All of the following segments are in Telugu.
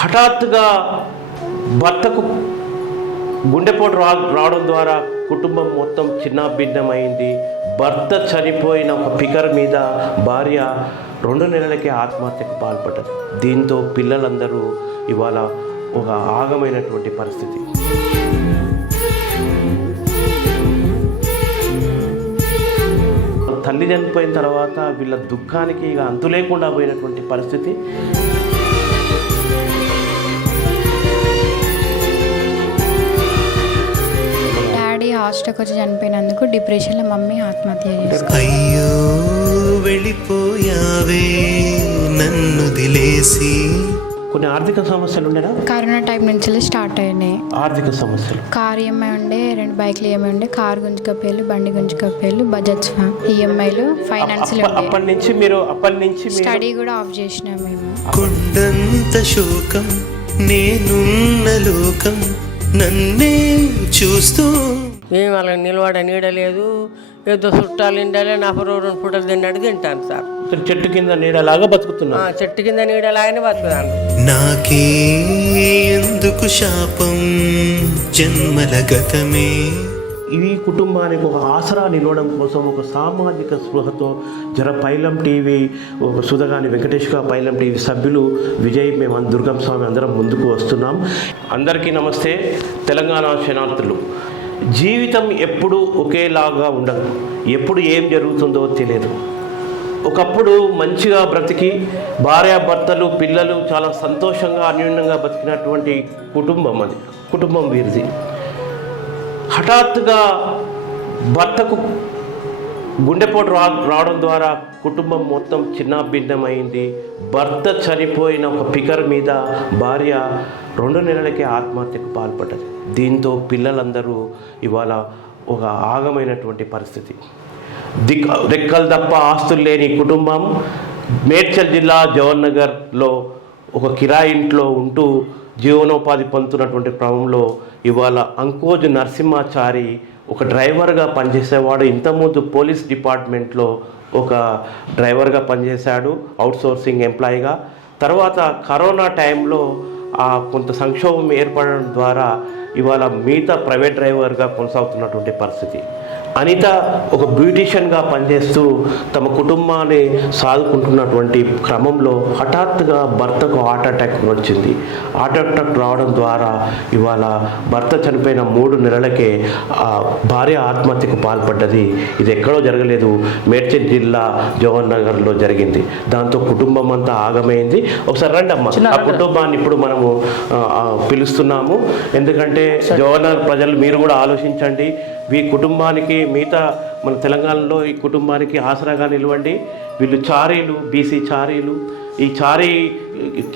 హఠాత్తుగా భర్తకు గుండెపోటు రావడం ద్వారా కుటుంబం మొత్తం చిన్నాభిన్నమైంది. భర్త చనిపోయిన ఒక ఫిగర్ మీద భార్య 2 నెలలకే ఆత్మహత్యకు పాల్పడ్డది. దీంతో పిల్లలందరూ ఇవాళ ఒక ఆగమైనటువంటి పరిస్థితి. తల్లి చనిపోయిన తర్వాత వీళ్ళ దుఃఖానికి ఇక అంతు లేకుండా పోయినటువంటి పరిస్థితి. డాడీ హాస్టల్కి వచ్చి చనిపోయినందుకు డిప్రెషన్లో మమ్మీ ఆత్మహత్య చేసింది. అయ్యో వెళ్ళిపోయావే నన్ను దిలేసి. కొన్ని ఆర్థిక సమస్యలు ఉండేనా? కరోనా టైం నుంచి స్టార్ట్ అయినాయి ఆర్థిక సమస్యలు. కార్ ఈఎంఐ ఉండే, 2 బైక్లు ఈఎంఐ ఉండే, కార్ గుంజుకపోయారు, బండి గుంజుకపోయారు, బజాజ్ ఈఎంఐలు, ఫైనాన్స్లు అప్పటి నుంచి స్టడీ కూడా ఆఫ్ చేసినాం మేము. కొండంత శోకం నేనున్న లోకం నన్నే చూస్తూ. మేము వాళ్ళకి నిలబడ నీడలేదు, ఏదో చుట్టాలు ఇండాలి, నా 2 పూటలు తిన్నాడు తింటాను సార్. చెట్టు కింద నీడలాగా బతుకుతున్నా. చెట్టు కింద నీడలాగానే బతుకుతాను. నాకే ఎందుకు శాపం జన్మల గతమే. ఈ కుటుంబానికి ఒక ఆసరా నిలవడం కోసం ఒక సామాజిక స్పృహతో పైలం టీవీ, ఒక సుధగాని వెంకటేష్ పైలం టీవీ సభ్యులు విజయ్, మేము దుర్గం స్వామి అందరం ముందుకు వస్తున్నాం. అందరికీ నమస్తే. తెలంగాణ శరణార్థులు, జీవితం ఎప్పుడు ఒకేలాగా ఉండదు. ఎప్పుడు ఏం జరుగుతుందో తెలియదు. ఒకప్పుడు మంచిగా బ్రతికి భార్యాభర్తలు పిల్లలు చాలా సంతోషంగా అన్యోన్యంగా బతికినటువంటి కుటుంబం వీరిది. హఠాత్తుగా భర్తకు గుండెపోటు రావడం ద్వారా కుటుంబం మొత్తం చిన్నాభిన్నమైంది. భర్త చనిపోయిన ఒక ఫిగర్ మీద భార్య 2 నెలలకే ఆత్మహత్యకు పాల్పడ్డది. దీంతో పిల్లలందరూ ఇవాళ ఒక ఆగమైనటువంటి పరిస్థితి. రెక్కలు తప్ప ఆస్తులు లేని కుటుంబం మేడ్చల్ జిల్లా జవహర్ నగర్లో ఒక కిరాయి ఇంట్లో ఉంటూ జీవనోపాధి పొందుతున్నటువంటి క్రమంలో ఇవాళ అంకోజ్ నరసింహాచారి ఒక డ్రైవర్గా పనిచేసేవాడు. ఇంతకుముందు పోలీస్ డిపార్ట్మెంట్లో ఒక డ్రైవర్గా పనిచేశాడు, అవుట్సోర్సింగ్ ఎంప్లాయీగా. తర్వాత కరోనా టైంలో కొంత సంక్షోభం ఏర్పడడం ద్వారా ఇవాళ మిగతా ప్రైవేట్ డ్రైవర్గా కొనసాగుతున్నటువంటి పరిస్థితి. అనిత ఒక బ్యూటీషియన్గా పనిచేస్తూ తమ కుటుంబాన్ని సాదుకుంటున్నటువంటి క్రమంలో హఠాత్తుగా భర్తకు హార్ట్ అటాక్ వచ్చింది. హార్ట్ అటాక్ రావడం ద్వారా ఇవాళ భర్త చనిపోయిన 3 నెలలకే భార్య ఆత్మహత్యకు పాల్పడ్డది. ఇది ఎక్కడో జరగలేదు, మేడ్చల్ జిల్లా జవహర్ నగర్లో జరిగింది. దాంతో కుటుంబం అంతా ఆగమైంది. ఒకసారి రండి అమ్మ, ఆ కుటుంబాన్ని ఇప్పుడు మనము పిలుస్తున్నాము. ఎందుకంటే జవహర్ నగర్ ప్రజలు మీరు కూడా ఆలోచించండి. ఈ కుటుంబానికి మిగతా మన తెలంగాణలో ఈ కుటుంబానికి ఆసరాగా నిలవండి. వీళ్ళు చారీలు, బీసీ చారీలు. ఈ చారీ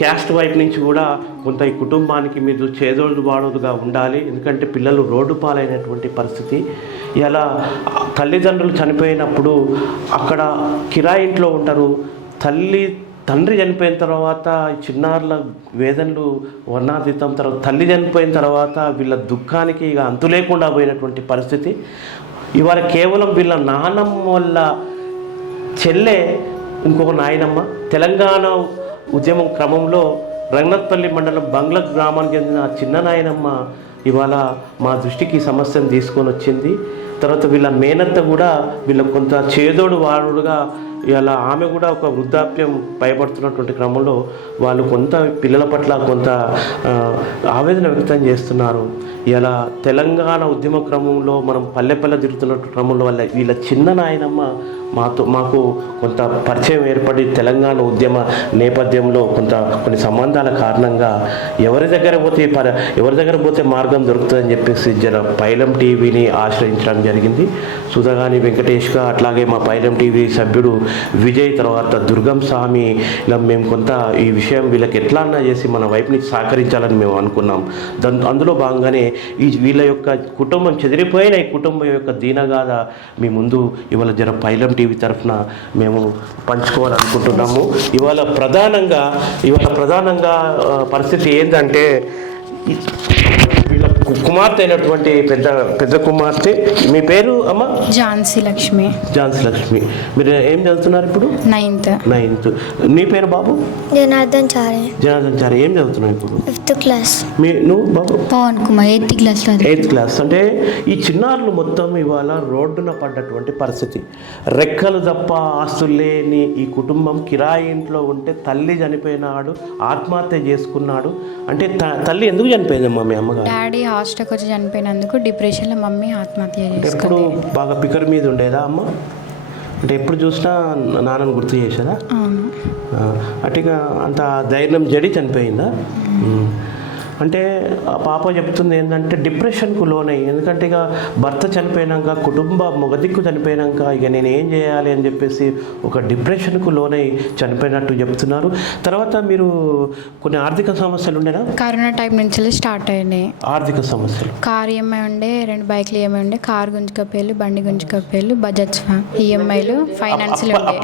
క్యాస్ట్ వైపు నుంచి కూడా కొంత ఈ కుటుంబానికి మీరు చేదోడు వాడోదుగా ఉండాలి. ఎందుకంటే పిల్లలు రోడ్డు పాలైనటువంటి పరిస్థితి. ఇలా తల్లిదండ్రులు చనిపోయినప్పుడు అక్కడ కిరాయి ఇంట్లో ఉంటారు. తండ్రి చనిపోయిన తర్వాత చిన్నారుల వేదనలు వర్ణాతీతం. తర్వాత తల్లి చనిపోయిన తర్వాత వీళ్ళ దుఃఖానికి ఇక అంతు లేకుండా పోయినటువంటి పరిస్థితి. ఇవాళ కేవలం వీళ్ళ నానమ్మ వల్ల చెల్లె, ఇంకొక నాయనమ్మ తెలంగాణ ఉద్యమం క్రమంలో రంగనాథపల్లి మండలం బంగ్లా గ్రామానికి చెందిన చిన్న నాయనమ్మ ఇవాళ మా దృష్టికి ఈ సమస్యను తీసుకొని వచ్చింది. తర్వాత వీళ్ళ మేనత్త కూడా వీళ్ళ కొంత చేదోడు వాడుగా ఇలా ఆమె కూడా ఒక వృద్ధాప్యం భయపడుతున్నటువంటి క్రమంలో వాళ్ళు కొంత పిల్లల పట్ల కొంత ఆవేదన వ్యక్తం చేస్తున్నారు. ఇలా తెలంగాణ ఉద్యమ క్రమంలో మనం పల్లె తిరుగుతున్న క్రమంలో వల్ల వీళ్ళ చిన్న నాయనమ్మ మాకు కొంత పరిచయం ఏర్పడి తెలంగాణ ఉద్యమ నేపథ్యంలో కొన్ని సంబంధాల కారణంగా ఎవరి దగ్గర పోతే మార్గం దొరుకుతుందని చెప్పేసి పైలం టీవీని ఆశ్రయించడం జరిగింది. సుధగాని వెంకటేష్గా, అట్లాగే మా పైలం టీవీ సభ్యుడు విజయ్, తర్వాత దుర్గం స్వామి, ఇలా మేము కొంత ఈ విషయం వీళ్ళకి ఎట్లా అన్నా చేసి మన వైపు నుంచి సహకరించాలని మేము అనుకున్నాం. అందులో భాగంగానే వీళ్ళ యొక్క కుటుంబం చెదిరిపోయిన ఈ కుటుంబం యొక్క దీనగాథ మీ ముందు ఇవాళ పైలం టీవీ తరఫున మేము పంచుకోవాలనుకుంటున్నాము. ఇవాళ ప్రధానంగా పరిస్థితి ఏంటంటే వీళ్ళ కుమార్తె అయినటువంటి పెద్ద కుమార్తె. మీ పేరు అమ్మ? ఝాన్సీ లక్ష్మి. ఝాన్సీ లక్ష్మి. మీరు ఏం చదువుతున్నారు ఇప్పుడు? 9th. నీ పేరు బాబు? జనార్దన్ చారి. జనార్దన్ చారి. ఏం చదువుతున్నావు ఇప్పుడు? 5th class. నువ్వు బాబు? Pavan Kumar 8th class. 8th class. అంటే ఈ చిన్నారులు మొత్తం ఇవాళ రోడ్డున పడ్డటువంటి పరిస్థితి. రెక్కలు తప్ప ఆస్తులు లేని ఈ కుటుంబం కిరాయి ఇంట్లో ఉంటే తల్లి చనిపోయినాడు, ఆత్మహత్య చేసుకున్నాడు. అంటే తల్లి ఎందుకు చనిపోయిందమ్మా మీ అమ్మగారు? డాడీ హాస్టల్కి వచ్చి చనిపోయినందుకు డిప్రెషన్లో మమ్మీ ఆత్మహత్య ఎప్పుడు చేసుకుంది. బాగా పికర్ మీద ఉండేదా అమ్మ? అంటే ఎప్పుడు చూసినా నాన్నను గుర్తు చేసేదా? అవును. అటుగా అంత ధైర్యం జడి చనిపోయిందా? అంటే ఆ పాప చెప్తుంది ఏంటంటే డిప్రెషన్కు లోనయ్యి. ఎందుకంటే ఇక భర్త చనిపోయినాక, కుటుంబ మొగదిక్కు చనిపోయినాక ఇక నేను ఏం చేయాలి అని చెప్పేసి ఒక డిప్రెషన్కు లోనై చనిపోయినట్టు చెప్తున్నారు. తర్వాత మీరు కొన్ని ఆర్థిక సమస్యలు ఉండేనా? కరోనా టైం నుంచి స్టార్ట్ అయినాయి ఆర్థిక సమస్యలు. కార్ ఈఎంఐ ఉండే, 2 బైక్లు ఈఎంఐ ఉండే, కార్ గుంజుకపోయారు, బండి గుంజుకపోయారు, బజాజ్ ఈఎంఐలు, ఫైనాన్షియల్ ఉండే.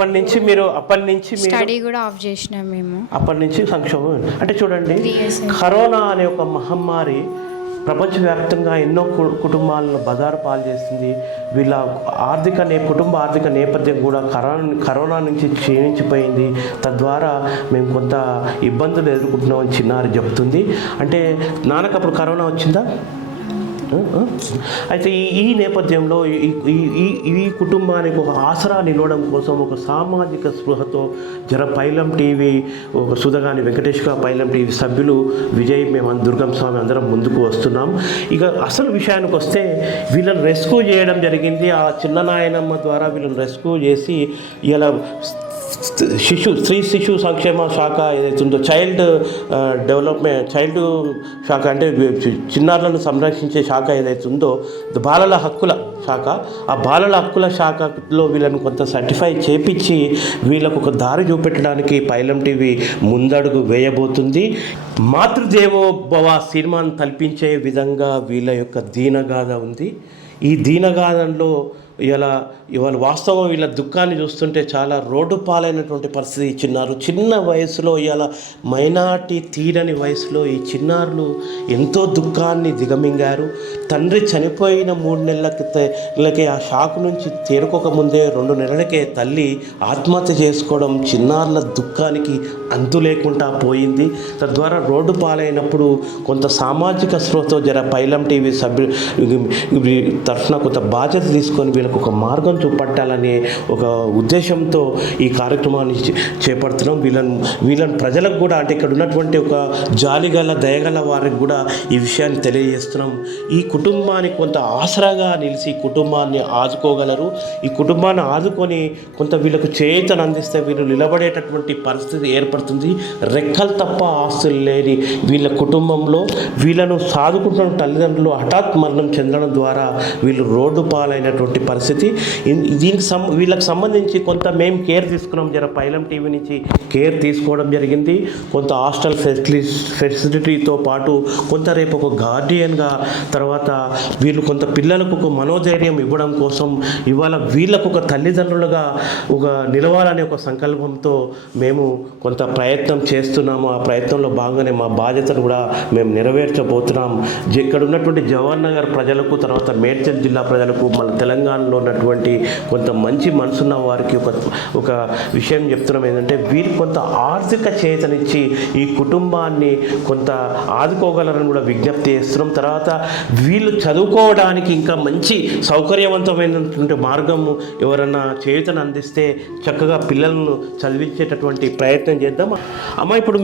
అప్పటి నుంచి స్టడీ కూడా ఆఫ్ చేసినాం మేము. అప్పటి నుంచి సంక్షోభం. అంటే చూడండి, కరోనా అనే ఒక మహమ్మారి ప్రపంచవ్యాప్తంగా ఎన్నో కుటుంబాలను బజారు పాలు చేస్తుంది. వీళ్ళ కుటుంబ ఆర్థిక నేపథ్యం కూడా కరోనా నుంచి క్షీణించిపోయింది. తద్వారా మేము కొంత ఇబ్బందులు ఎదుర్కొంటున్నామని చిన్నారి చెప్తుంది. అంటే నాన్నకు అప్పుడు కరోనా వచ్చిందా? అయితే ఈ నేపథ్యంలో ఈ కుటుంబానికి ఒక ఆసరా నిలవడం కోసం ఒక సామాజిక స్పృహతో పైలం టీవీ, ఒక సుధగాని వెంకటేష్ పైలం టీవీ సభ్యులు విజయ్, మేము దుర్గం స్వామి అందరం ముందుకు వస్తున్నాం. ఇక అసలు విషయానికి వస్తే వీళ్ళని రెస్క్యూ చేయడం జరిగింది. ఆ చిన్న నాయనమ్మ ద్వారా వీళ్ళని రెస్క్యూ చేసి ఇలా స్త్రీ శిశు సంక్షేమ శాఖ ఏదైతుందో చైల్డ్ శాఖ, అంటే చిన్నారులను సంరక్షించే శాఖ ఏదైతుందో బాలల హక్కుల శాఖ, ఆ బాలల హక్కుల శాఖలో వీళ్ళని కొంత సర్టిఫై చేపించి వీళ్ళకు ఒక దారి చూపెట్టడానికి పైలం టీవీ ముందడుగు వేయబోతుంది. మాతృదేవోభవ సినిమాను తలపించే విధంగా వీళ్ళ యొక్క దీనగాథ ఉంది. ఈ దీనగాథలో ఇవాళ వాస్తవం వీళ్ళ దుఃఖాన్ని చూస్తుంటే చాలా రోడ్డు పాలైనటువంటి పరిస్థితి. ఇచ్చిన్నారు చిన్న వయసులో, ఇవాళ మైనార్టీ తీరని వయసులో ఈ చిన్నారులు ఎంతో దుఃఖాన్ని దిగమింగారు. తండ్రి చనిపోయిన 3 నెలలకే ఆ షాకు నుంచి తేరుకోకముందే 2 నెలలకే తల్లి ఆత్మహత్య చేసుకోవడం చిన్నారుల దుఃఖానికి అంతు లేకుండా పోయింది. తద్వారా రోడ్డు పాలైనప్పుడు కొంత సామాజిక స్పృహతో పైలం టీవీ సభ్యులు తరఫున కొంత బాధ్యత తీసుకొని వీళ్ళకు ఒక మార్గం చూపట్టాలనే ఒక ఉద్దేశంతో ఈ కార్యక్రమాన్ని చేపడుతున్నాం. వీళ్ళని ప్రజలకు కూడా, అంటే ఇక్కడ ఉన్నటువంటి ఒక జాలిగల దయగల వారికి కూడా ఈ విషయాన్ని తెలియజేస్తున్నాం. ఈ కుటుంబానికి కొంత ఆసరాగా నిలిచి కుటుంబాన్ని ఆదుకోగలరు. ఈ కుటుంబాన్ని ఆదుకొని కొంత వీళ్ళకు చేతను అందిస్తే వీళ్ళు నిలబడేటటువంటి పరిస్థితి ఏర్పడుతుంది. రెక్కలు తప్ప ఆస్తులు లేని వీళ్ళ కుటుంబంలో వీళ్ళను సాదుకుంటున్న తల్లిదండ్రులు హఠాత్ మరణం చెందడం ద్వారా వీళ్ళు రోడ్డు పాలైనటువంటి పరిస్థితి. వీళ్ళకి సంబంధించి కొంత మేము కేర్ తీసుకున్నాం. పైలం టీవీ నుంచి కేర్ తీసుకోవడం జరిగింది. కొంత హాస్టల్ ఫెసిలిటీతో పాటు కొంత రేపు ఒక గార్డియన్గా, తర్వాత వీళ్ళు కొంత పిల్లలకు ఒక మనోధైర్యం ఇవ్వడం కోసం ఇవాళ వీళ్ళకు ఒక తల్లిదండ్రులుగా ఒక నిలవాలనే ఒక సంకల్పంతో మేము కొంత ప్రయత్నం చేస్తున్నాము. ఆ ప్రయత్నంలో భాగంగానే మా బాధ్యతను కూడా మేము నెరవేర్చబోతున్నాం. ఇక్కడ ఉన్నటువంటి జవహర్ నగర్ ప్రజలకు, తర్వాత మేడ్చల్ జిల్లా ప్రజలకు, మన తెలంగాణలో ఉన్నటువంటి కొంత మంచి మనసున్న వారికి ఒక విషయం చెప్తున్నాం. ఏంటంటే వీరికి కొంత ఆర్థిక చేతనిచ్చి ఈ కుటుంబాన్ని కొంత ఆదుకోగలరని కూడా విజ్ఞప్తి చేస్తున్నాం. తర్వాత వీళ్ళు చదువుకోవడానికి ఇంకా మంచి సౌకర్యవంతమైనటువంటి మార్గము ఎవరన్నా చేతను అందిస్తే చక్కగా పిల్లలను చదివించేటటువంటి ప్రయత్నం చేద్దాం. అమ్మ, ఇప్పుడు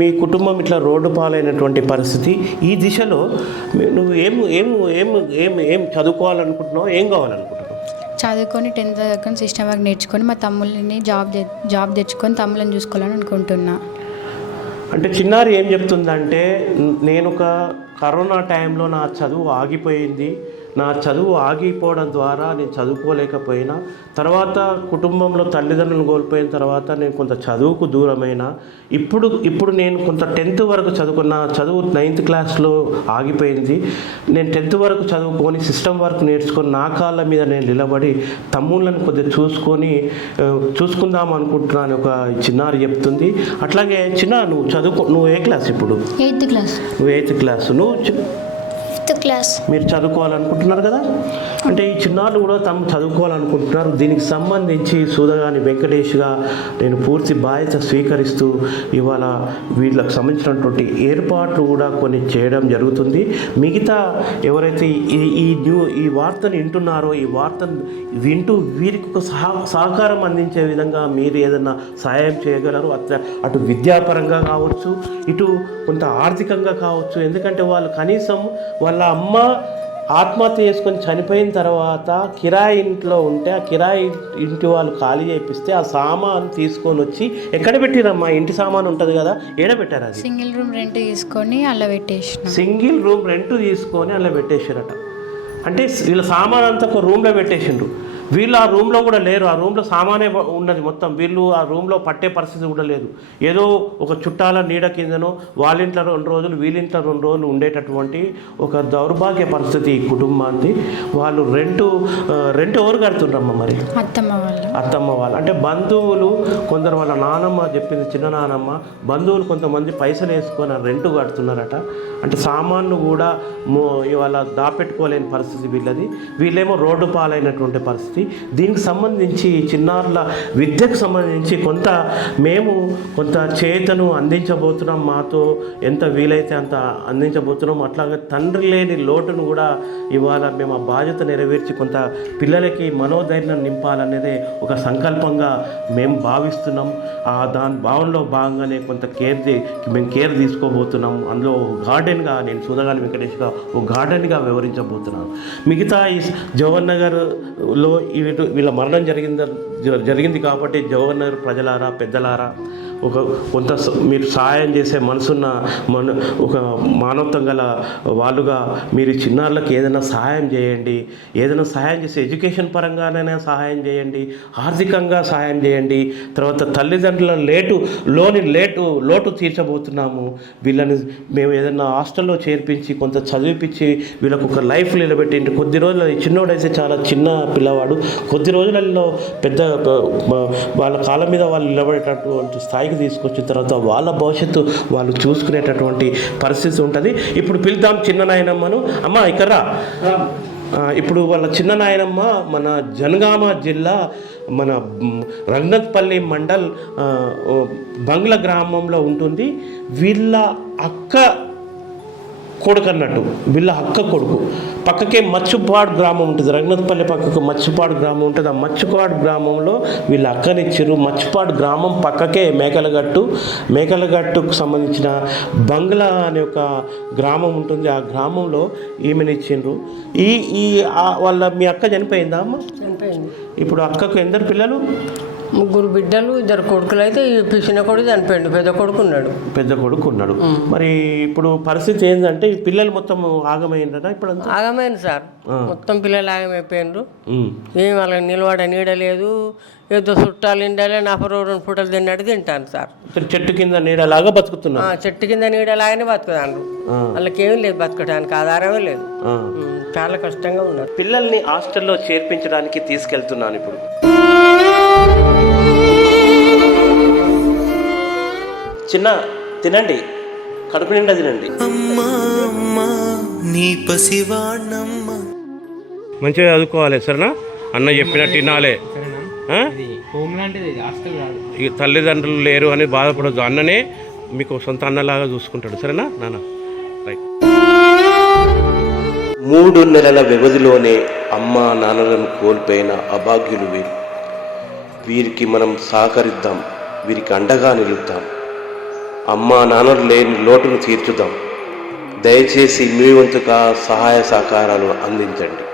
మీ కుటుంబం ఇట్లా రోడ్డు పాలైనటువంటి పరిస్థితి, ఈ దిశలో నువ్వు ఏం చదువుకోవాలనుకుంటున్నావు, ఏం కావాలనుకుంటున్నావు? చదువుకొని 10th చదువుకొని సిస్టమ్ వర్క్ నేర్చుకొని మా తమ్ముళ్ళని జాబ్ తెచ్చుకొని తమ్ముళ్ళని చూసుకోవాలని అనుకుంటున్నా. అంటే చిన్నారి ఏం చెప్తుందంటే, నేను ఒక కరోనా టైంలో నా చదువు ఆగిపోయింది. నా చదువు ఆగిపోవడం ద్వారా నేను చదువుకోలేకపోయినా, తర్వాత కుటుంబంలో తల్లిదండ్రులను కోల్పోయిన తర్వాత నేను కొంత చదువుకు దూరమైన, ఇప్పుడు నేను కొంత 10th వరకు చదువుకున్న చదువు 9th క్లాస్లో ఆగిపోయింది. నేను 10th వరకు చదువుకొని సిస్టమ్ వర్క్ నేర్చుకొని నా కాళ్ళ మీద నేను నిలబడి తమ్ముళ్ళని కొద్దిగా చూసుకుందాం అనుకుంటున్నాను ఒక చిన్నారి చెప్తుంది. అట్లాగే చిన్న నువ్వు ఏ క్లాస్ ఇప్పుడు? 8th class. నువ్వు 8th క్లాస్. నువ్వు 4th క్లాస్. మీరు చదువుకోవాలనుకుంటున్నారు కదా, అంటే ఈ చిన్నారులు కూడా తమ చదువుకోవాలనుకుంటున్నారు. దీనికి సంబంధించి సూదగాని వెంకటేష్గా నేను పూర్తి బాధ్యత స్వీకరిస్తూ ఇవాళ వీళ్ళకి సంబంధించినటువంటి ఏర్పాట్లు కూడా కొన్ని చేయడం జరుగుతుంది. మిగతా ఎవరైతే ఈ వార్తను వింటున్నారో, ఈ వార్తను వింటూ వీరికి ఒక సహకారం అందించే విధంగా మీరు ఏదైనా సహాయం చేయగలరు. అటు విద్యాపరంగా కావచ్చు, ఇటు కొంత ఆర్థికంగా కావచ్చు. ఎందుకంటే వాళ్ళు కనీసం వాళ్ళ అమ్మ ఆత్మహత్య చేసుకొని చనిపోయిన తర్వాత కిరాయి ఇంట్లో ఉంటే ఆ కిరాయి ఇంటి వాళ్ళు ఖాళీ చేపిస్తే ఆ సామాన్ తీసుకొని వచ్చి ఎక్కడ పెట్టిరమ్మా? ఇంటి సామాన్ ఉంటుంది కదా, ఏడ పెట్టారు? అది సింగిల్ రూమ్ రెంట్ తీసుకొని అలా పెట్టేసిన. సింగిల్ రూమ్ రెంట్ తీసుకొని అలా పెట్టేసారట. అంటే వీళ్ళ సామాన్ అంతా ఒక రూమ్లో పెట్టేసిండ్రు. వీళ్ళు ఆ రూమ్లో కూడా లేరు, ఆ రూమ్లో సామానే ఉన్నది మొత్తం. వీళ్ళు ఆ రూమ్లో పట్టే పరిస్థితి కూడా లేదు. ఏదో ఒక చుట్టాల నీడ కిందనో వాళ్ళింట్లో 2 రోజులు వీళ్ళింట్లో 2 రోజులు ఉండేటటువంటి ఒక దౌర్భాగ్య పరిస్థితి ఈ కుటుంబాన్ని. వాళ్ళు రెంట్ ఎవరు కడుతుండ్రమ్మ? మరి అత్తమ్మ వాళ్ళు. అంటే బంధువులు కొందరు, వాళ్ళ నానమ్మ చెప్పింది, చిన్న నానమ్మ, బంధువులు కొంతమంది పైసలు వేసుకొని రెంట్ కడుతున్నారట. అంటే సామాన్లు కూడా ఇవాళ దాపెట్టుకోలేని పరిస్థితి వీళ్ళది. వీళ్ళేమో రోడ్డు పాలైనటువంటి పరిస్థితి. దీనికి సంబంధించి చిన్నారుల విద్యకు సంబంధించి మేము కొంత చేతను అందించబోతున్నాం. మాతో ఎంత వీలైతే అంత అందించబోతున్నాం. అట్లాగే తండ్రి లేని లోటును కూడా ఇవాళ మేము ఆ బాధ్యత నెరవేర్చి కొంత పిల్లలకి మనోధైర్యం నింపాలనేదే ఒక సంకల్పంగా మేము భావిస్తున్నాం. దాని భావనలో భాగంగానే కొంత మేము కేర్ తీసుకోబోతున్నాం. అందులో గార్డెన్గా నేను సూదగాని వెంకటేష్గా ఒక గార్డెన్గా వ్యవహరించబోతున్నాను. మిగతా ఈ జవహర్ నగర్లో వీళ్ళ మరణం జరిగింది కాబట్టి జవహర్ నగర్ ప్రజలారా, పెద్దలారా, కొంత మీరు సహాయం చేసే మనసున్న ఒక మానవత్వం గల వాళ్ళుగా మీరు చిన్నారులకు ఏదైనా సహాయం చేయండి. ఏదైనా సహాయం చేసి ఎడ్యుకేషన్ పరంగానైనా సహాయం చేయండి, ఆర్థికంగా సహాయం చేయండి. తర్వాత తల్లిదండ్రుల లోటు తీర్చబోతున్నాము. వీళ్ళని మేము ఏదైనా హాస్టల్లో చేర్పించి కొంత చదివిపించి వీళ్ళకు ఒక లైఫ్ నిలబెట్టి, కొద్ది రోజులు చిన్నోడైతే చాలా చిన్న పిల్లవాడు, కొద్ది రోజులలో పెద్ద వాళ్ళ కాళ్ళ మీద వాళ్ళు నిలబడేటటువంటి స్థాయికి తీసుకొచ్చిన తర్వాత వాళ్ళ భవిష్యత్తు వాళ్ళు చూసుకునేటటువంటి పరిస్థితి ఉంటుంది. ఇప్పుడు పిలుద్దాం చిన్న నాయనమ్మను. అమ్మ ఇక్కడ ఇప్పుడు వాళ్ళ చిన్న నాయనమ్మ మన జనగామ జిల్లా మన రంగనాథ్పల్లి మండల్ బంగ్లా గ్రామంలో ఉంటుంది. వీళ్ళ అక్క కొడుకు అన్నట్టు, వీళ్ళ అక్క కొడుకు. పక్కకే మచ్చుపాడు గ్రామం ఉంటుంది, రంగనాథ్పల్లి పక్కకు మచ్చుపాడు గ్రామం ఉంటుంది. ఆ మచ్చుపాడు గ్రామంలో వీళ్ళ అక్కనిచ్చారు. మచ్చుపాడు గ్రామం పక్కకే మేకలగట్టుకు సంబంధించిన బంగ్లా అనే ఒక గ్రామం ఉంటుంది. ఆ గ్రామంలో ఈమెనిచ్చిండ్రు. మీ అక్క చనిపోయిందా అమ్మ? చనిపోయింది. ఇప్పుడు అక్కకు ఎందరు పిల్లలు? 3 బిడ్డలు, 2 కొడుకులు. అయితే ఈ చిన్న కొడుకు చనిపోయాడు, పెద్ద కొడుకు ఉన్నాడు. మరి ఇప్పుడు పరిస్థితి ఏంటంటే ఈ పిల్లలు మొత్తం ఆగమైందట. ఇప్పుడు ఆగమైంది సార్, మొత్తం పిల్లలు ఆగమైపోయినరు. ఏం వాళ్ళకి నిలబడ నీడ లేదు. ఏదో చుట్టాలు ఇండాలే, నా 2 పూటలు తిన్నాడు తింటాను సార్. చెట్టు కింద నీడలాగా బతుకుతున్నా, చెట్టు కింద నీడలాగానే బతుకుతాను. వాళ్ళకి ఏమీ లేదు, బతకడానికి ఆధారమే లేదు. చాలా కష్టంగా ఉన్నారు. పిల్లల్ని హాస్టల్లో చేర్పించడానికి తీసుకెళ్తున్నాను. ఇప్పుడు చిన్న తినండి, కడుపు నిండా తినండి. అమ్మా అమ్మా నీ పసివాణమ్మ. మంచిగా చదువుకోవాలి సరేనా? అన్న చెప్పినట్టు వినాలే. ఇక తల్లిదండ్రులు లేరు అని బాధపడద్దు. అన్ననే మీకు సొంత అన్నలాగా చూసుకుంటాడు సరేనా నాన్న? రైట్. 3 నెలల వ్యవధిలోనే అమ్మా నాన్నలను కోల్పోయిన అభాగ్యులు వీరికి మనం సహకరిద్దాం, వీరికి అండగా నిలుద్దాం, అమ్మా నాన్నలు లేని లోటును తీర్చుదాం. దయచేసి మీ వంతుగా సహాయ సహకారాలు అందించండి.